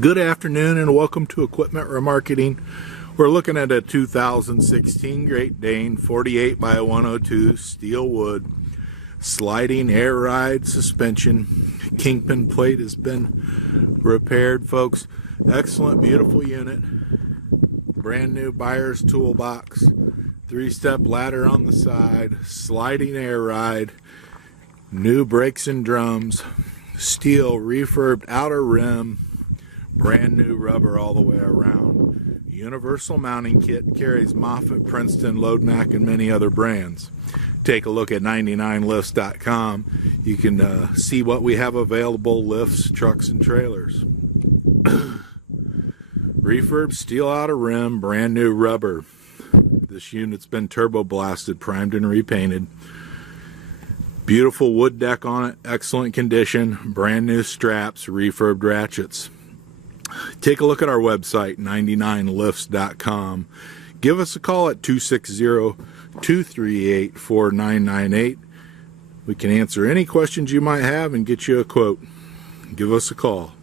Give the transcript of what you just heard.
Good afternoon and welcome to Equipment Remarketing. We're looking at a 2016 Great Dane 48 by 102 steel wood sliding air ride suspension. Kingpin plate has been repaired, folks. Excellent, beautiful unit. Brand new buyer's toolbox. 3-step ladder on the side. Sliding air ride. New brakes and drums. Steel refurbed outer rim. Brand new rubber all the way around. Universal mounting kit, carries Moffett, Princeton, Loadmac, and many other brands. Take a look at 99lifts.com. You can see what we have available: lifts, trucks, and trailers. Refurb steel outer rim, brand new rubber. This unit's been turbo blasted, primed, and repainted. Beautiful wood deck on it, excellent condition. Brand new straps, refurbed ratchets. Take a look at our website, 99lifts.com. Give us a call at 260-238-4998. We can answer any questions you might have and get you a quote. Give us a call.